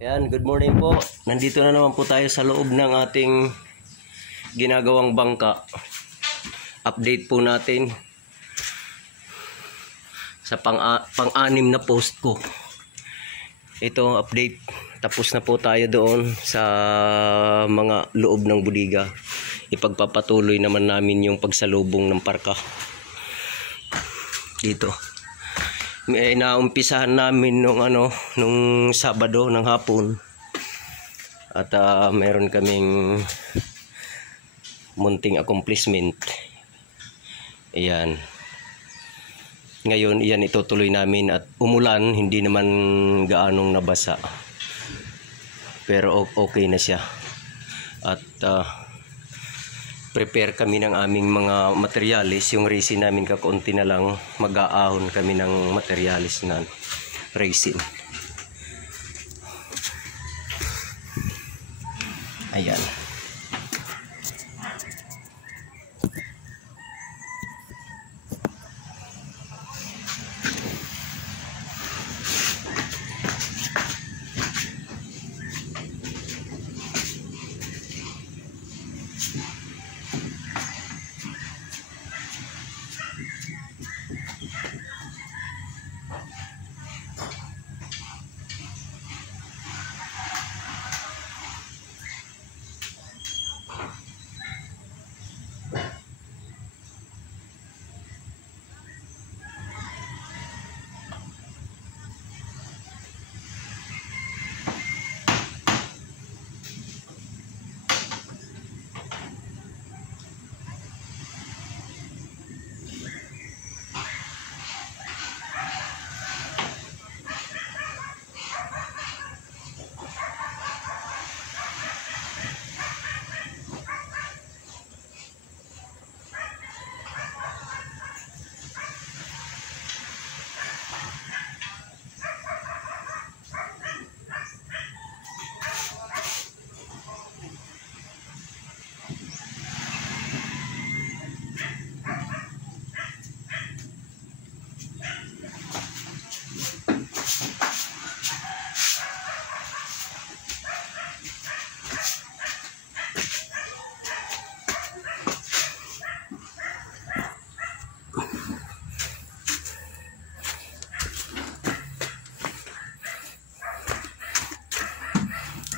Ayan, good morning po. Nandito na naman po tayo sa loob ng ating ginagawang bangka. Update po natin sa pang-anim na post ko. Ito, update. Tapos na po tayo doon sa mga loob ng budiga. Ipagpapatuloy naman namin yung pagsalubong ng parka. Dito. May naumpisahan namin nung Sabado ng hapon. At meron kaming munting accomplishment. Ayan. Ngayon, iyan itutuloy namin at umulan, hindi naman gaanong nabasa. Pero okay na siya. At prepare kami ng aming mga materialis. Yung resin namin kakaunti na lang, mag-aahon kami ng materialis na resin. Ayan.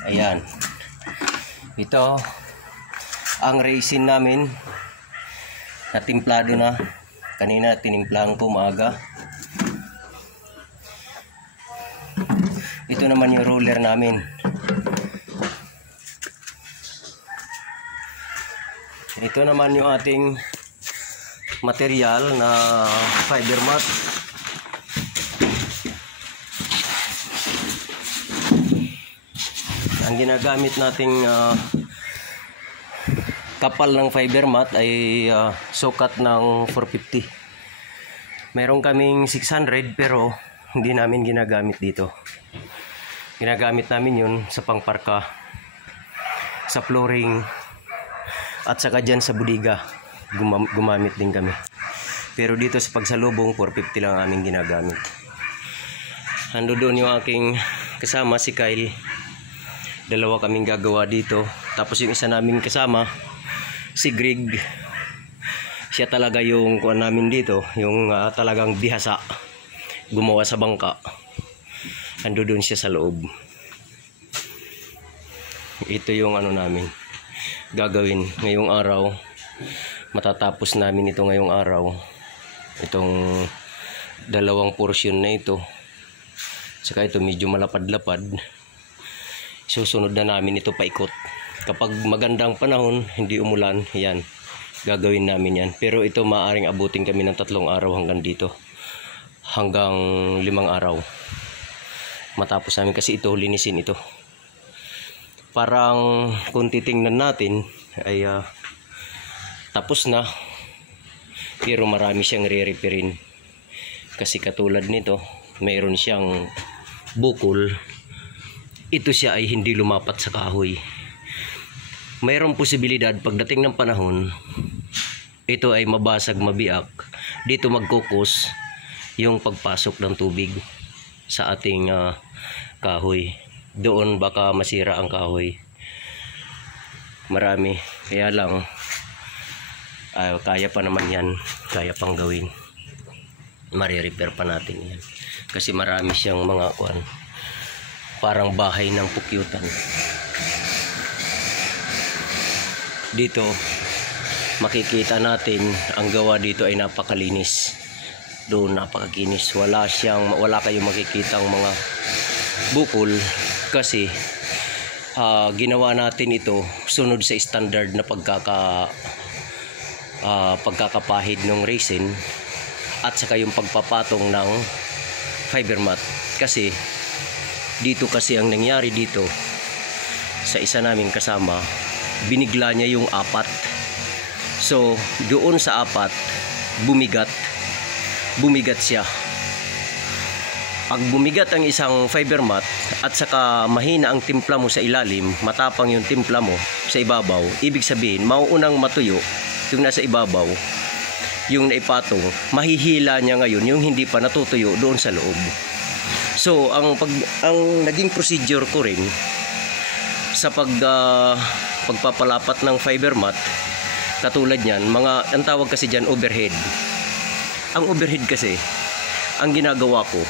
Ayan. Ito ang resin namin na timplado na. Kanina tinimplahan ko maaga. Ito naman yung roller namin. Ito naman yung ating material na fiber mat. Ang ginagamit nating kapal ng fiber mat ay sukat ng 450. Meron kaming 600 pero hindi namin ginagamit dito. Ginagamit namin yun sa pangparka, sa flooring, at saka dyan sa budiga. Gumamit din kami. Pero dito sa pagsalubong, 450 lang aming ginagamit. Ando doon yung aking kasama, si Kyle. Dalawa kaming gagawa dito. Tapos yung isa naming kasama, si Greg. Siya talaga yung kuha namin dito, yung talagang bihasa, gumawa sa bangka. Ando doon siya sa loob. Ito yung namin gagawin ngayong araw. Matatapos namin ito ngayong araw. Itong dalawang portion na ito. Saka ito medyo malapad-lapad. Susunod na namin ito paikot. Kapag magandang panahon, hindi umulan, yan, gagawin namin yan. Pero ito maaaring abutin kami ng 3 araw hanggang dito. Hanggang 5 araw. Matapos namin kasi ito, linisin ito. Parang kung titingnan natin, ay tapos na. Pero marami siyang re-repairin. Kasi katulad nito, mayroon siyang bukol. Ito siya ay hindi lumapat sa kahoy. Mayroong posibilidad pagdating ng panahon, ito ay mabasag, mabiak. Dito magkukos yung pagpasok ng tubig sa ating kahoy. doon baka masira ang kahoy. Marami, kaya lang kaya pa naman yan, kaya pang gawin, mare-repair pa natin yan kasi marami siyang mga parang bahay ng pukyutan. Dito makikita natin ang gawa dito ay napakalinis. Doon napakakinis, wala kayong makikitang mga bukol kasi ginawa natin ito sunod sa standard na pagkakapahid ng resin at saka yung pagpapatong ng fiber mat. Kasi dito kasi ang nangyari dito sa isa naming kasama, binigla niya yung 4. So doon sa 4 bumigat siya. Pag bumigat ang isang fiber mat at saka mahina ang timpla mo sa ilalim, matapang yung timpla mo sa ibabaw, ibig sabihin mauunang matuyo yung nasa ibabaw, yung naipatong, mahihila niya ngayon yung hindi pa natutuyo doon sa loob. So ang naging procedure ko rin sa pagpapalapat ng fiber mat, katulad niyan, ang tawag kasi diyan overhead. Ang overhead kasi, ang ginagawa ko,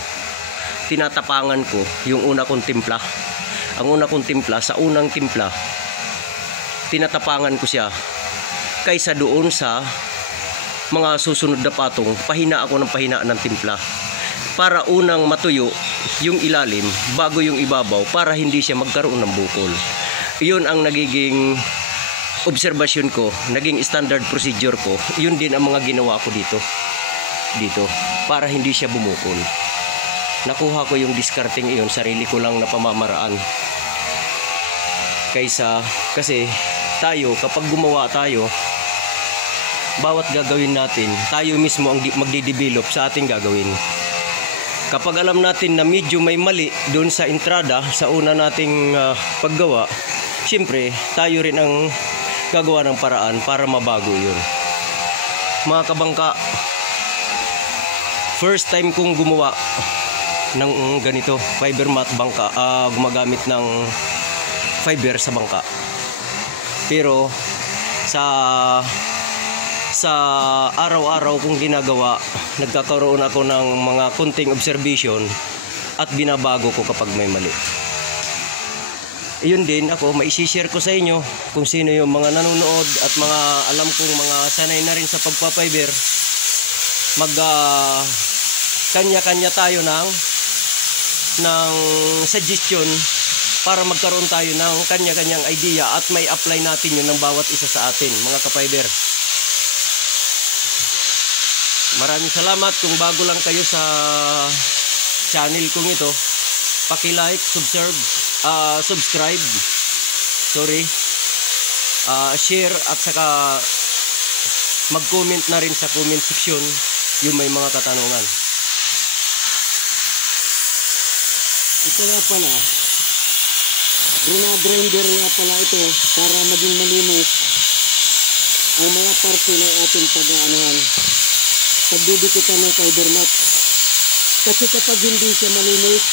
tinatapangan ko yung una kong timpla. Ang una kong timpla, sa unang timpla, tinatapangan ko siya. Kaysa doon sa mga susunod na patong, pahina ako ng pahina ng timpla. Para unang matuyo yung ilalim bago yung ibabaw, para hindi siya magkaroon ng bukol. Yun ang nagiging obserbasyon ko, naging standard procedure ko. Yun din ang mga ginawa ko dito para hindi siya bumukol. Nakuha ko yung discarding iyon, sarili ko lang na pamamaraan. Kasi tayo, kapag gumawa tayo, bawat gagawin natin, tayo mismo ang magde-develop sa ating gagawin. Kapag alam natin na medyo may mali doon sa entrada, sa una nating paggawa, siyempre tayo rin ang gagawa ng paraan para mabago yun. Mga kabangka, first time kong gumawa ng ganito, fiber mat bangka, gumagamit ng fiber sa bangka. Pero sa araw-araw kong ginagawa, nagkakaroon ako ng mga kunting observation at binabago ko kapag may mali. Iyon din ako, maisishare ko sa inyo kung sino yung mga nanonood at mga alam kong mga sanay na rin sa pagpapiber. Kanya-kanya tayo ng suggestion para magkaroon tayo ng kanya-kanyang idea at may apply natin yun ng bawat isa sa atin, mga kapiber. Maraming salamat. Kung bago lang kayo sa channel kong ito, paki-like, subscribe, share at saka mag-comment na rin sa comment section yung may mga katanungan. Ito nga pala, grinder nga pala ito para maging malinis ang mga parte ng ating pagdidikitan ng fiber mat. Kasi kapag hindi siya malinis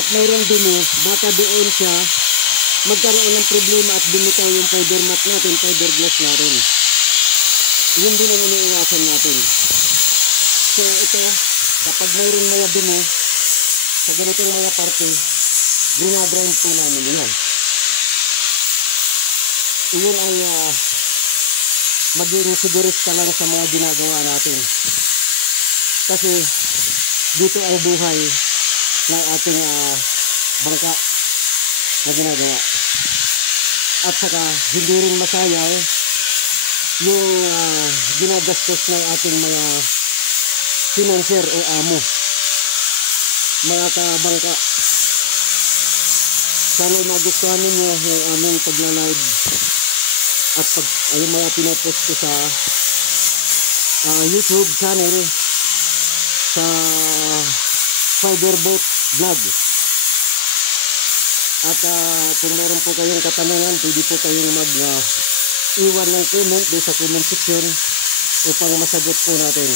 at mayroong dumi, baka doon siya magkaroon ng problema at bumitaw yung fiber mat natin, fiberglass natin. Yun din ang iniiwasan natin. So ito, kapag mayroong mga dumi sa ganitong mga parte, ginagrind po namin yan. Iyon ay maging sigurista lang sa mga ginagawa natin. Kasi dito ang buhay ng ating bangka na ginagawa. At saka hindi rin masayang yung ginagastos ng ating mga financier o amo, mga kabangka. Sana magustuhan ninyo yung aming pagla-live at yung mga pinopost ko sa YouTube channel sa Fiberboat Vlog. At kung meron po kayong katanungan, pwede po kayong mag-iwan ng comment doon sa comment section upang masagot po natin.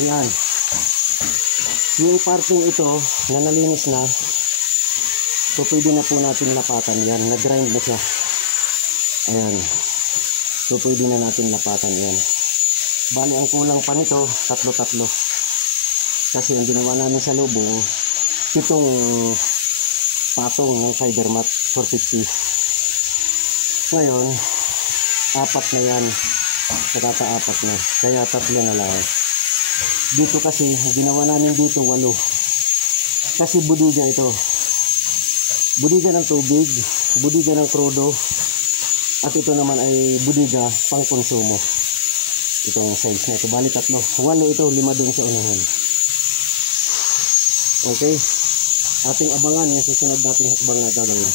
Ayan. Yung parting ito na nalinis na, so pwede na po natin lapatan yan. Na-grind na siya. Ayan. So pwede na natin lapatan yan. Bali ang kulang pa nito, tatlo-tatlo. Kasi ang ginawa namin sa lubong, itong patong ng fiber mat 450. Ngayon, apat na yan. Nakaka-apat na. Kaya tatlo na lang. Dito kasi, ginawa namin dito 8. Kasi budiga ito. Budiga ng tubig, budiga ng krudo, at ito naman ay budiga pang konsumo. Itong size na ito. Bali 3. 8 ito, 5 dun sa unahan. Okay. Ating abangan yung susunod nating hakbang na gagawin.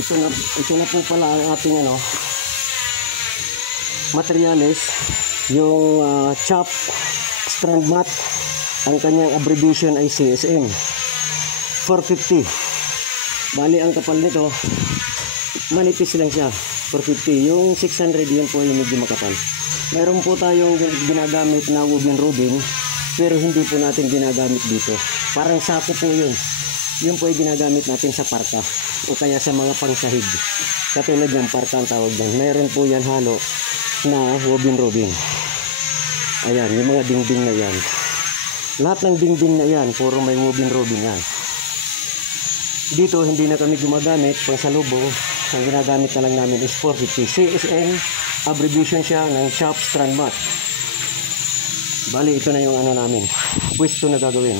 Ito na po pala ang ating materials. Yung chop strand mat. Ang kanyang abbreviation ay CSM 450. Bali ang kapal nito, manipis lang siya, 450. Yung 600 yun po yung medyo makapal. Meron po tayong ginagamit na woven robin, pero hindi po natin ginagamit dito. Parang sako po yun. Yun po ay ginagamit natin sa parka o kaya sa mga pangsahig. Katulad ng parka ang tawag dyan. Meron po yan halo na woven robin. Ayan, yung mga dingding na yan. Lahat ng dingding na yan, puro may woven robin yan. Dito hindi na kami gumagamit pang salubong. Ang ginagamit na lang namin is 450. CSM, abbreviation siya ng chop strand mat. Bali ito na yung namin, pwesto na gagawin.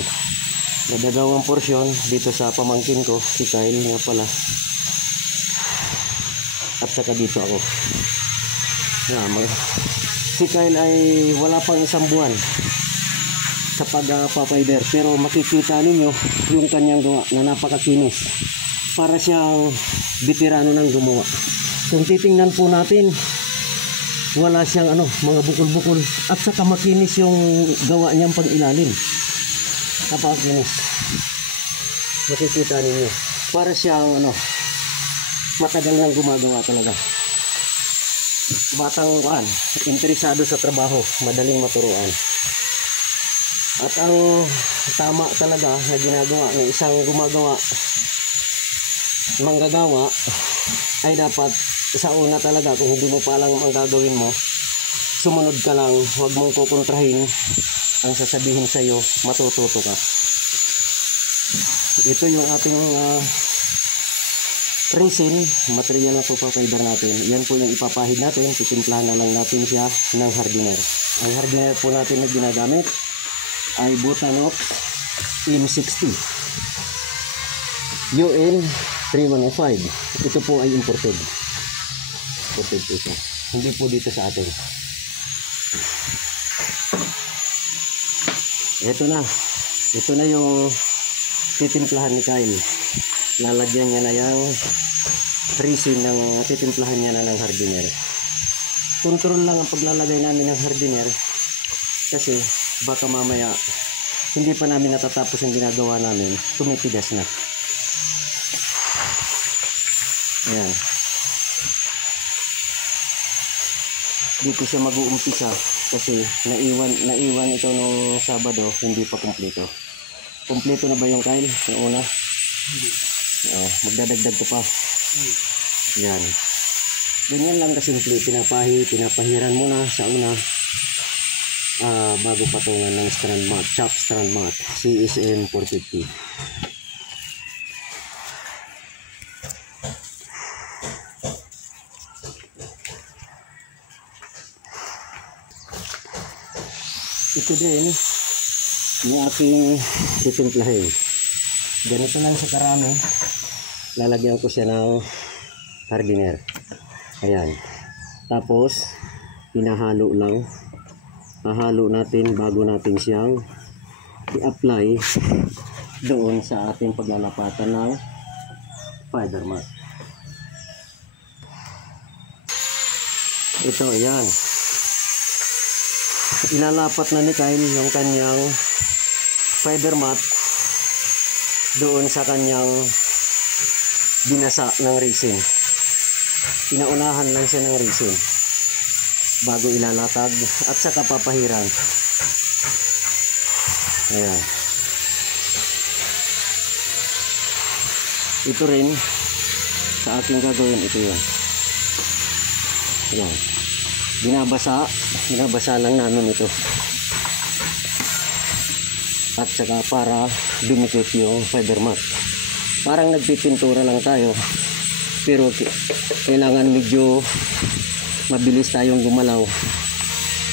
Nadagawang porsyon dito sa pamangkin ko, si Kyle nga pala. At saka dito ako. Si Kyle ay wala pang 1 buwan sa pagpapider, pero makikita ninyo yung kanyang gawa na napakakinis. Para siyang veterano ng gumawa. Kung titingnan po natin, wala siyang mga bukol-bukol, at saka makinis yung gawa niyang pang-ilalim. Napakakinis. Makikita ninyo. Para siyang matagal nang gumagawa talaga. Batang interesado sa trabaho, madaling maturuan. At ang tama talaga na ginagawa ng isang gumagawa, manggagawa, ay dapat sa una talaga, kung hindi mo pa lang ang gagawin mo, sumunod ka lang, huwag mong kukontrahin ang sasabihin sa iyo, matututo ka. Ito yung ating resin, material na papafiber natin. Yan po yung ipapahid natin, titimplahan na lang natin siya ng hardener. Ang hardener po natin na ginagamit ay Butanox M60 UN 3105. Ito po ay imported. Imported po ito. Hindi po dito sa atin. Ito na. Ito na yung titimplahan ni Kyle. Lalagyan niya na yung resin ng titimplahan niya na ng hardener. Control lang ang paglalagay namin ng hardener kasi baka mamaya hindi pa namin natatapos yung ginagawa namin, tumitigas na. Ayan. Dito siya mag-uumpisa kasi naiwan ito nung Sabado, hindi pa kumpleto. Kumpleto na ba yung Kyle? Yung una? Magdadagdag ka pa. Yan. Ganyan lang kasimple. Pinapahiran mo na sa una bago patungan ng strand mat, chop strand mat, CSM 450. Ito din yung aking titimplahin. Ganito lang sa karami. Lalagyan ko siya ng hardener. Ayan. Tapos pinahalo lang. Hahalo natin bago natin siyang i-apply doon sa ating paglalapatan ng fiber mat. Ito, ayan. Ilalapat na ni Kyle yung kanyang fiber mat doon sa kanyang binasa ng resin. Pinaunahan lang siya ng resin. bago ilalatag at saka papahiran. Ayan. Ito rin sa ating gagawin, ito yun. Ayan. Binabasa lang namin ito. At saka para dumikit yung fiber mat. Parang nagpipintura lang tayo, pero kailangan medyo mabilis tayong gumalaw.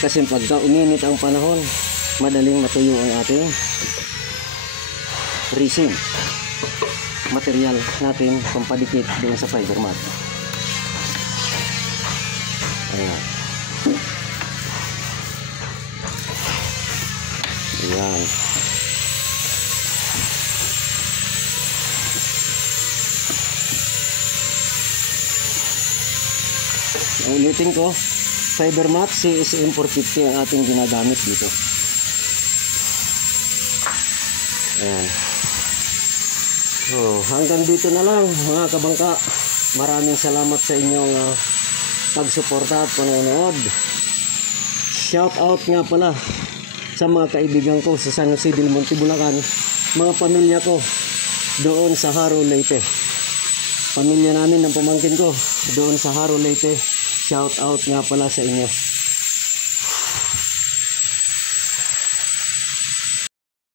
Kasi pagka uminit ang panahon, madaling matuyo ang ating resin, material natin pampadikit doon sa fiber mat. Ayan. Ayan. Ulitin ko, fiber mat CSM 450 ang ating ginagamit dito. Ayan. So, hanggang dito na lang mga kabangka. Maraming salamat sa inyong pagsuporta at panonood. Shout out nga pala sa mga kaibigan ko sa San Jose del Monte, Bulacan, mga pamilya ko doon sa Haro, Leyte. Pamilya namin ng pamangkin ko doon sa Haro, Leyte. Shout out nga pala sa inyo.